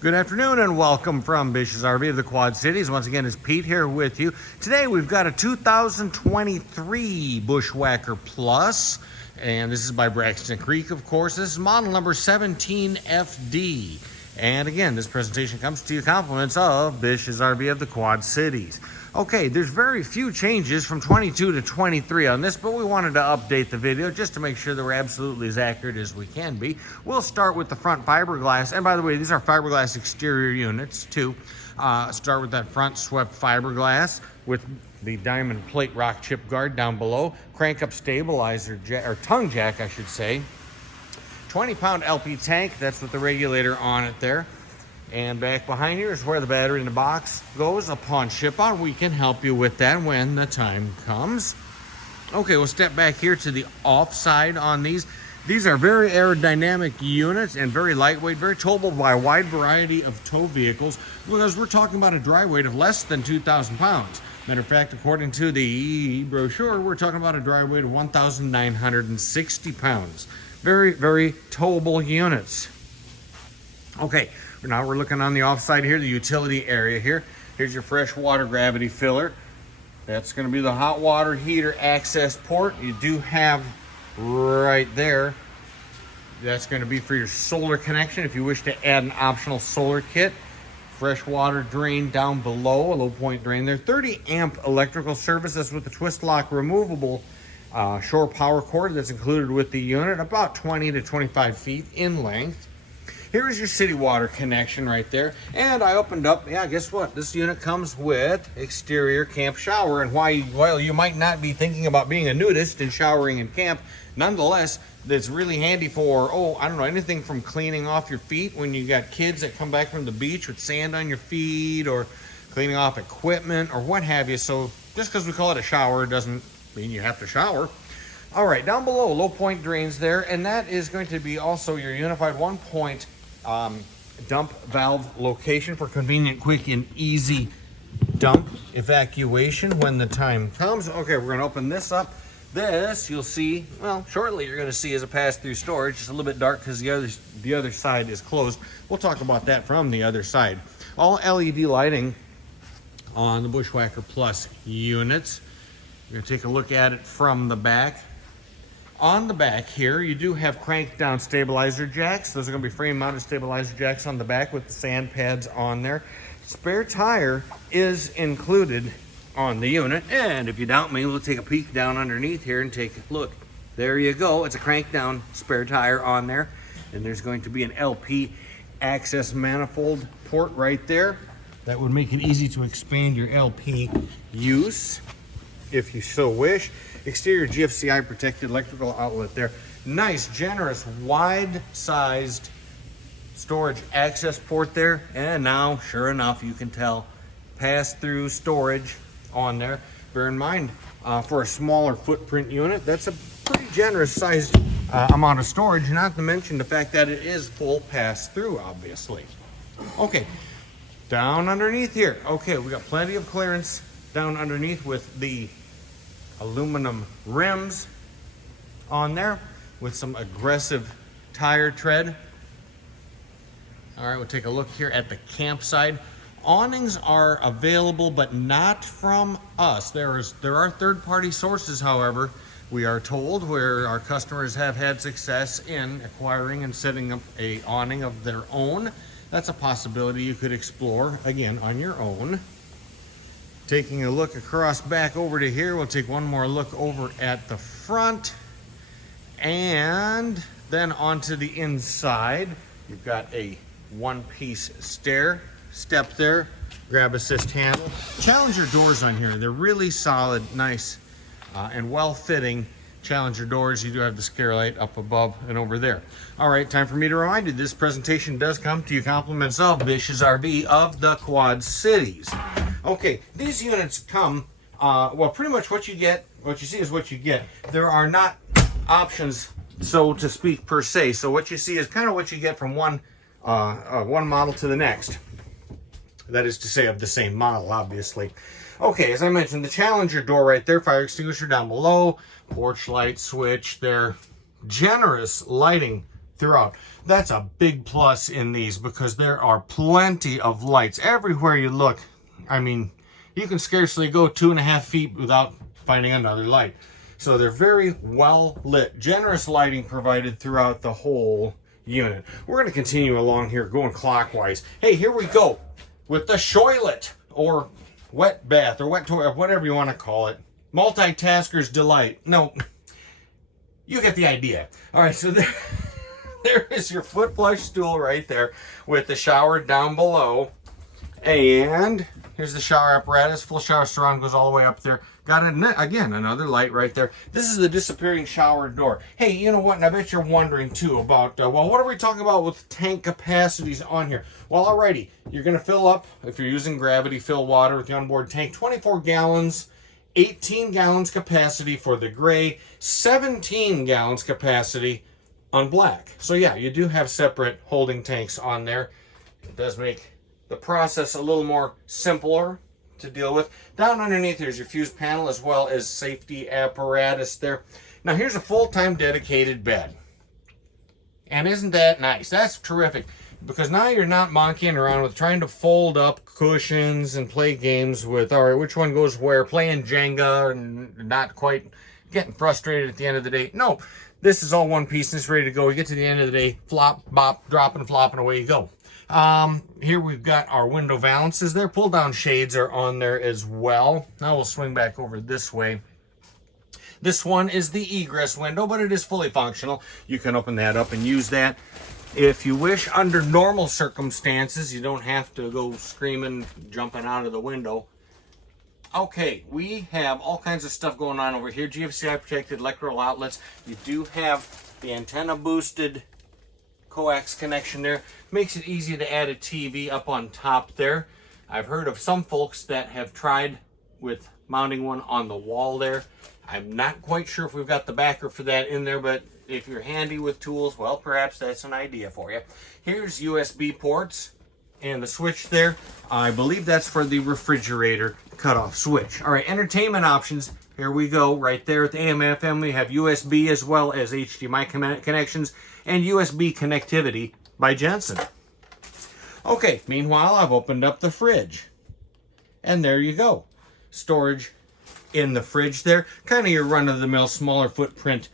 Good afternoon and welcome from Bish's RV of the Quad Cities. Once again, it's Pete here with you. Today we've got a 2023 Bushwhacker Plus, and this is by Braxton Creek, of course. This is model number 17FD. And again, this presentation comes to you compliments of Bish's RV of the Quad Cities. Okay, there's very few changes from 22 to 23 on this, but we wanted to update the video just to make sure that we're absolutely as accurate as we can be. We'll start with the front fiberglass, and by the way, these are fiberglass exterior units too. Start with that front swept fiberglass with the diamond plate rock chip guard down below, crank up stabilizer or tongue jack, I should say. 20-pound LP tank, that's with the regulator on it there. And back behind here is where the battery in the box goes upon ship out. We can help you with that when the time comes. Okay, we'll step back here to the off side on these. These are very aerodynamic units and very lightweight, very towable by a wide variety of tow vehicles, because we're talking about a dry weight of less than 2,000 pounds. Matter of fact, according to the brochure, we're talking about a dry weight of 1,960 pounds. Very, very towable units. Okay, now we're looking on the offside here, the utility area here. Here's your fresh water gravity filler. That's going to be the hot water heater access port. You do have right there, that's going to be for your solar connection if you wish to add an optional solar kit. Fresh water drain down below, a low point drain there. 30 amp electrical service. That's with the twist lock removable shore power cord that's included with the unit, about 20 to 25 feet in length. Here is your city water connection right there. And I opened up, yeah, guess what? This unit comes with exterior camp shower. And while you might not be thinking about being a nudist and showering in camp, nonetheless, it's really handy for, I don't know, anything from cleaning off your feet when you got kids that come back from the beach with sand on your feet, or cleaning off equipment or what have you. So just because we call it a shower doesn't mean you have to shower. All right, down below, low point drains there. And that is going to be also your unified 1-point dump valve location for convenient, quick, and easy dump evacuation when the time comes. Okay, we're going to open this up. This, you'll see, well, shortly you're going to see as a pass-through storage. It's a little bit dark because the other side is closed. We'll talk about that from the other side. All LED lighting on the Bushwhacker Plus units. We're going to take a look at it from the back. On the back here, you do have crank down stabilizer jacks. Those are going to be frame mounted stabilizer jacks on the back with the sand pads on there. Spare tire is included on the unit. And if you doubt me, we'll take a peek down underneath here and take a look. There you go. It's a crank down spare tire on there. And there's going to be an LP access manifold port right there. That would make it easy to expand your LP use if you so wish. Exterior GFCI protected electrical outlet there. Nice, generous, wide-sized storage access port there. And now, sure enough, you can tell pass-through storage on there. Bear in mind, for a smaller footprint unit, that's a pretty generous sized amount of storage, not to mention the fact that it is full pass-through, obviously. Okay, down underneath here. Okay, we got plenty of clearance down underneath with the aluminum rims on there with some aggressive tire tread. All right, we'll take a look here at the campsite. Awnings are available, but not from us. There are third-party sources, however, we are told, where our customers have had success in acquiring and setting up a awning of their own. That's a possibility you could explore, again, on your own. Taking a look across back over to here, we'll take one more look over at the front, and then onto the inside. You've got a one-piece step there, grab assist handle. Challenger doors on here, they're really solid, nice, and well-fitting Challenger doors. You do have the scare light up above and over there. All right, time for me to remind you, this presentation does come to you compliments of Bish's RV of the Quad Cities. Okay, these units come, well, pretty much what you see is what you get. There are not options, so to speak, per se. So what you see is kind of what you get from one model to the next. That is to say, of the same model, obviously. Okay, as I mentioned, the Challenger door right there, fire extinguisher down below, porch light switch there, generous lighting throughout. That's a big plus in these because there are plenty of lights everywhere you look. I mean, you can scarcely go 2.5 feet without finding another light. So they're very well lit. Generous lighting provided throughout the whole unit. We're going to continue along here going clockwise. Hey, here we go with the Shoilet, or wet bath, or wet toilet, whatever you want to call it. Multitasker's delight. No, you get the idea. All right, so there is your foot flush stool right there with the shower down below. And here's the shower apparatus. Full shower surround goes all the way up there. Got, again, another light right there. This is the disappearing shower door. Hey, you know what? And I bet you're wondering, too, about, well, what are we talking about with tank capacities on here? Well, alrighty. You're going to fill up, if you're using gravity, fill water with the onboard tank. 24 gallons, 18 gallons capacity for the gray, 17 gallons capacity on black. So, yeah, you do have separate holding tanks on there. It does make the process a little more simpler to deal with. Down underneath there's your fuse panel as well as safety apparatus there. Now here's a full-time dedicated bed. And isn't that nice? That's terrific, because now you're not monkeying around with trying to fold up cushions and play games with, all right, which one goes where, playing Jenga and not quite getting frustrated at the end of the day. No, this is all one piece and it's ready to go. You get to the end of the day, flop, bop, dropping, flopping, away you go. Here we've got our window valances there. Pull down shades are on there as well. Now we'll swing back over this way. This one is the egress window, but it is fully functional. You can open that up and use that if you wish. Under normal circumstances, you don't have to go screaming, jumping out of the window. Okay, we have all kinds of stuff going on over here. GFCI protected electrical outlets. You do have the antenna boosted coax connection there. Makes it easy to add a TV up on top there. I've heard of some folks that have tried with mounting one on the wall there. I'm not quite sure if we've got the backer for that in there, but if you're handy with tools, well, perhaps that's an idea for you. Here's USB ports and the switch there. I believe that's for the refrigerator cutoff switch. All right, entertainment options. Here we go. Right there at the AM/FM, we have USB as well as HDMI connections and USB connectivity by Jensen. Okay, meanwhile, I've opened up the fridge. And there you go. Storage in the fridge there. Kind of your run-of-the-mill, smaller footprint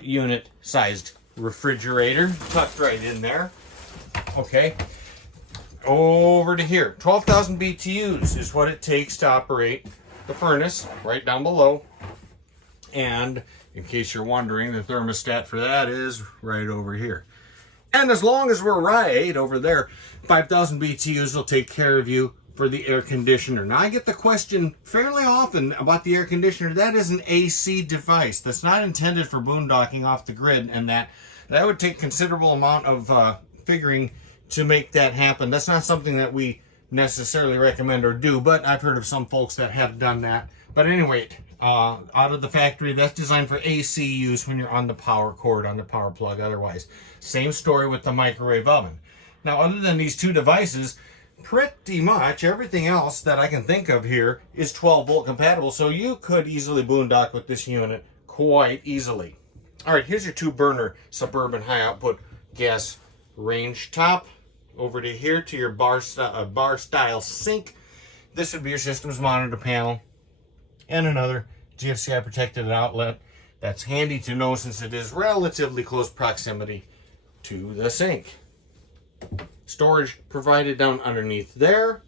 unit-sized refrigerator. Tucked right in there. Okay. Over to here. 12,000 BTUs is what it takes to operate the furnace right down below. And in case you're wondering, the thermostat for that is right over here. And as long as we're right over there, 5,000 BTUs will take care of you for the air conditioner. Now, I get the question fairly often about the air conditioner. That is an AC device. That's not intended for boondocking off the grid, and that would take considerable amount of figuring to make that happen. That's not something that we necessarily recommend or do, but I've heard of some folks that have done that. But anyway, out of the factory, that's designed for AC use when you're on the power cord, on the power plug. Otherwise, same story with the microwave oven. Now, other than these two devices, pretty much everything else that I can think of here is 12 volt compatible, so you could easily boondock with this unit quite easily. All right, here's your 2-burner Suburban high output gas range top. Over to here to your bar style sink. This would be your systems monitor panel and another GFCI protected outlet. That's handy to know since it is relatively close proximity to the sink. Storage provided down underneath there.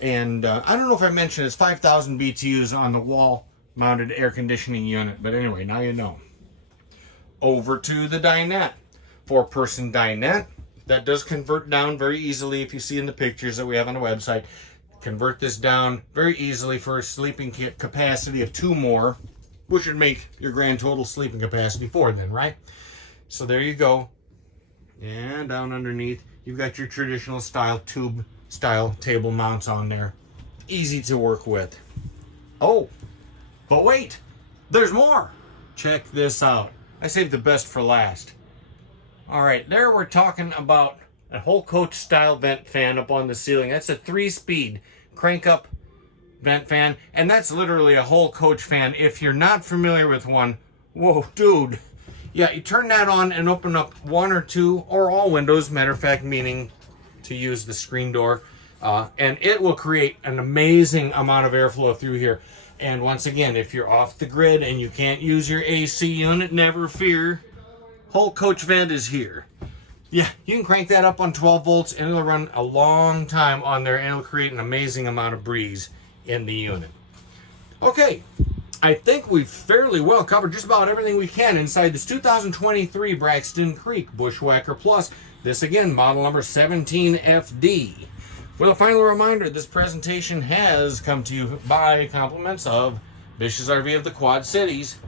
And I don't know if I mentioned it's 5,000 BTUs on the wall mounted air conditioning unit, but anyway, now you know. Over to the dinette. 4-person dinette. That does convert down very easily if you see in the pictures that we have on the website. Convert this down very easily for a sleeping capacity of 2 more, which would make your grand total sleeping capacity 4 then, right? So there you go. And down underneath, you've got your traditional style tube style table mounts on there. Easy to work with. Oh, but wait, there's more. Check this out. I saved the best for last. All right, there we're talking about a whole coach style vent fan up on the ceiling. That's a 3-speed crank up vent fan, and that's literally a whole coach fan. If you're not familiar with one, whoa, dude, Yeah, you turn that on and open up one or two or all windows, matter of fact, meaning to use the screen door, and it will create an amazing amount of airflow through here. And once again, if you're off the grid and you can't use your AC unit, never fear, whole coach vent is here. Yeah, you can crank that up on 12 volts and it'll run a long time on there and it'll create an amazing amount of breeze in the unit. Okay, I think we've fairly well covered just about everything we can inside this 2023 Braxton Creek Bushwhacker Plus. This again, model number 17FD. With a final reminder, this presentation has come to you by compliments of Bish's RV of the Quad Cities.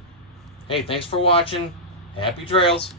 Hey, thanks for watching. Happy trails.